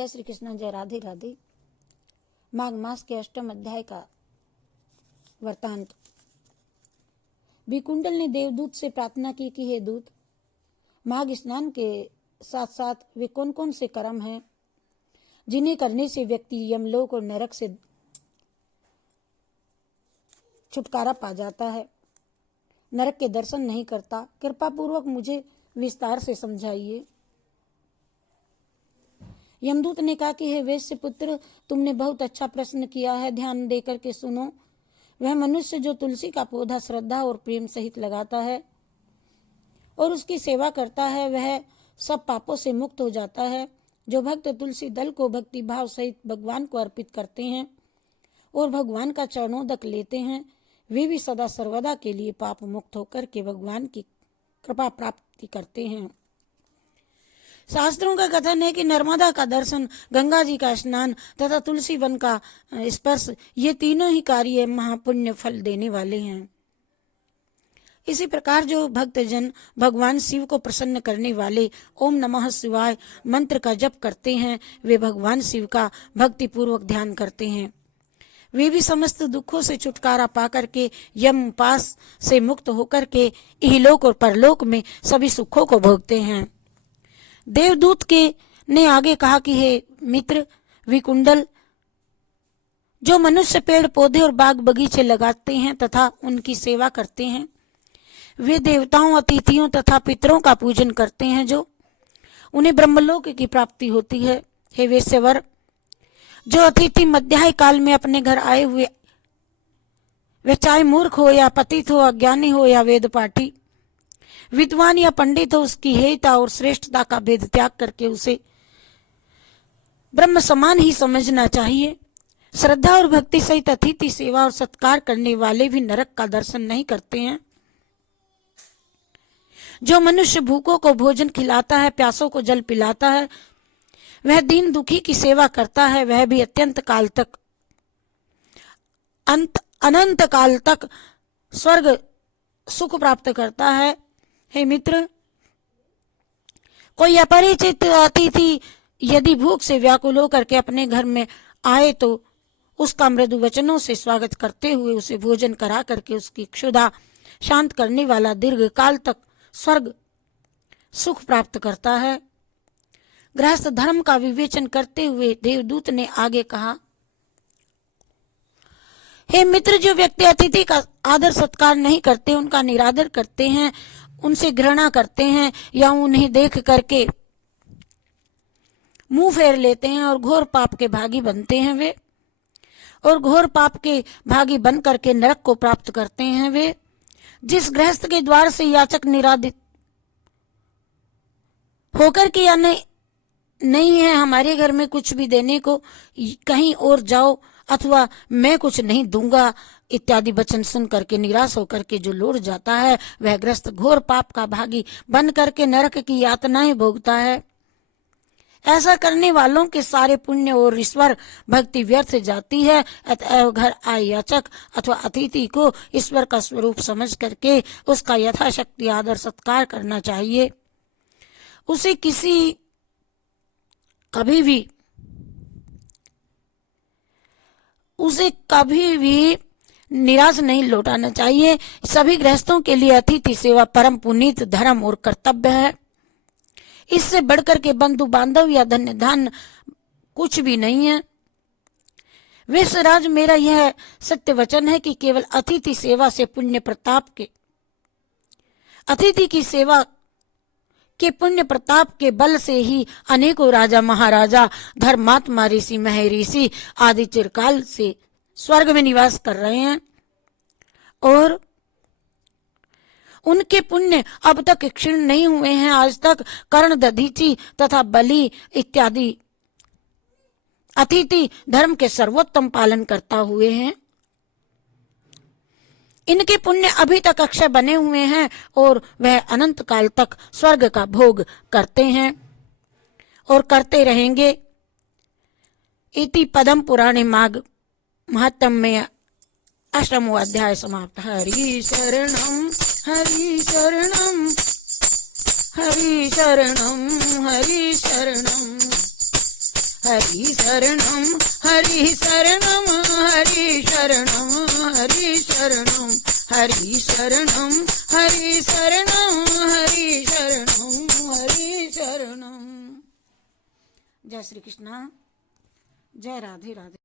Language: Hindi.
जय श्री कृष्ण, जय राधे राधे। माघ मास के अष्टम अध्याय का वृत्तांत। विकुंडल ने देवदूत से प्रार्थना की कि हे दूत, माघ स्नान के साथ साथ वे कौन कौन से कर्म हैं जिन्हें करने से व्यक्ति यमलोक और नरक से छुटकारा पा जाता है, नरक के दर्शन नहीं करता। कृपा पूर्वक मुझे विस्तार से समझाइए। यमदूत ने कहा कि हे वैश्य पुत्र, तुमने बहुत अच्छा प्रश्न किया है। ध्यान देकर के सुनो। वह मनुष्य जो तुलसी का पौधा श्रद्धा और प्रेम सहित लगाता है और उसकी सेवा करता है, वह सब पापों से मुक्त हो जाता है। जो भक्त तुलसी दल को भक्ति भाव सहित भगवान को अर्पित करते हैं और भगवान का चरणोदक लेते हैं, वे भी सदा सर्वदा के लिए पाप मुक्त होकर के भगवान की कृपा प्राप्ति करते हैं। शास्त्रों का कथन है कि नर्मदा का दर्शन, गंगा जी का स्नान तथा तुलसी वन का स्पर्श, ये तीनों ही कार्य महापुण्य फल देने वाले हैं। इसी प्रकार जो भक्तजन भगवान शिव को प्रसन्न करने वाले ओम नमः शिवाय मंत्र का जप करते हैं, वे भगवान शिव का भक्ति पूर्वक ध्यान करते हैं। वे भी समस्त दुखों से छुटकारा पाकर के यम पास से मुक्त होकर के इहलोक और परलोक में सभी सुखों को भोगते हैं। देवदूत के ने आगे कहा कि हे मित्र विकुंडल, जो मनुष्य पेड़ पौधे और बाग बगीचे लगाते हैं तथा उनकी सेवा करते हैं, वे देवताओं, अतिथियों तथा पितरों का पूजन करते हैं, जो उन्हें ब्रह्मलोक की प्राप्ति होती है। हे वैश्यवर, जो अतिथि मध्याह्न काल में अपने घर आए हुए, वे चाहे मूर्ख हो या पतित हो, अज्ञानी हो या वेद पाठी, विद्वान या पंडित हो, उसकी हेयता और श्रेष्ठता का भेद त्याग करके उसे ब्रह्म समान ही समझना चाहिए। श्रद्धा और भक्ति सहित अतिथि सेवा और सत्कार करने वाले भी नरक का दर्शन नहीं करते हैं। जो मनुष्य भूखों को भोजन खिलाता है, प्यासों को जल पिलाता है, वह दीन दुखी की सेवा करता है, वह भी अत्यंत काल तक अनंत काल तक स्वर्ग सुख प्राप्त करता है। हे मित्र, कोई अपरिचित अतिथि यदि भूख से व्याकुल होकर के अपने घर में आए तो उसका मृदु वचनों से स्वागत करते हुए उसे भोजन करा करके उसकी क्षुधा शांत करने वाला दीर्घ काल तक स्वर्ग सुख प्राप्त करता है। गृहस्थ धर्म का विवेचन करते हुए देवदूत ने आगे कहा, हे मित्र, जो व्यक्ति अतिथि का आदर सत्कार नहीं करते, उनका निरादर करते हैं, उनसे घृणा करते हैं या उन्हें देख करके मुंह फेर लेते हैं और घोर पाप के भागी बनते हैं, वे और घोर पाप के भागी बन करके नरक को प्राप्त करते हैं। वे जिस गृहस्थ के द्वार से याचक निरादित होकर के या नहीं है हमारे घर में कुछ भी देने को, कहीं और जाओ अथवा मैं कुछ नहीं दूंगा इत्यादि वचन सुन करके निराश होकर के जो लौट जाता है, वह ग्रस्त घोर पाप का भागी बन करके नरक की यातनाएं भोगता है। ऐसा करने वालों के सारे पुण्य और ईश्वर भक्ति व्यर्थ जाती है। अतएव घर आए याचक अथवा अतिथि को ईश्वर का स्वरूप समझ करके उसका यथाशक्ति आदर सत्कार करना चाहिए। उसे कभी भी निराश नहीं लौटाना चाहिए। सभी गृहस्थों के लिए अतिथि सेवा परम पुनीत धर्म और कर्तव्य है। इससे बढ़कर के बंधु बांधव या धन्य धन कुछ भी नहीं है। वैश्यराज, मेरा यह सत्य वचन है कि केवल अतिथि सेवा से अतिथि की सेवा के पुण्य प्रताप के बल से ही अनेकों राजा महाराजा, धर्मात्मा, ऋषि महर्षि आदि चिरकाल से स्वर्ग में निवास कर रहे हैं और उनके पुण्य अब तक क्षीण नहीं हुए हैं। आज तक कर्ण, दधीचि तथा बलि इत्यादि अतिथि धर्म के सर्वोत्तम पालन करता हुए हैं। इनके पुण्य अभी तक अक्षय बने हुए हैं और वह अनंत काल तक स्वर्ग का भोग करते हैं और करते रहेंगे। इति पदम पुराणे माघ महात्म में अष्टमो अध्याय समाप्त। हरि शरणम हरि शरणम हरि शरणम हरि शरणम हरि शरणम हरि शरणम हरि शरणम हरि शरणम हरि शरणम हरि शरणम हरि शरणम हरि शरणम। जय श्री कृष्णा, जय राधे राधे।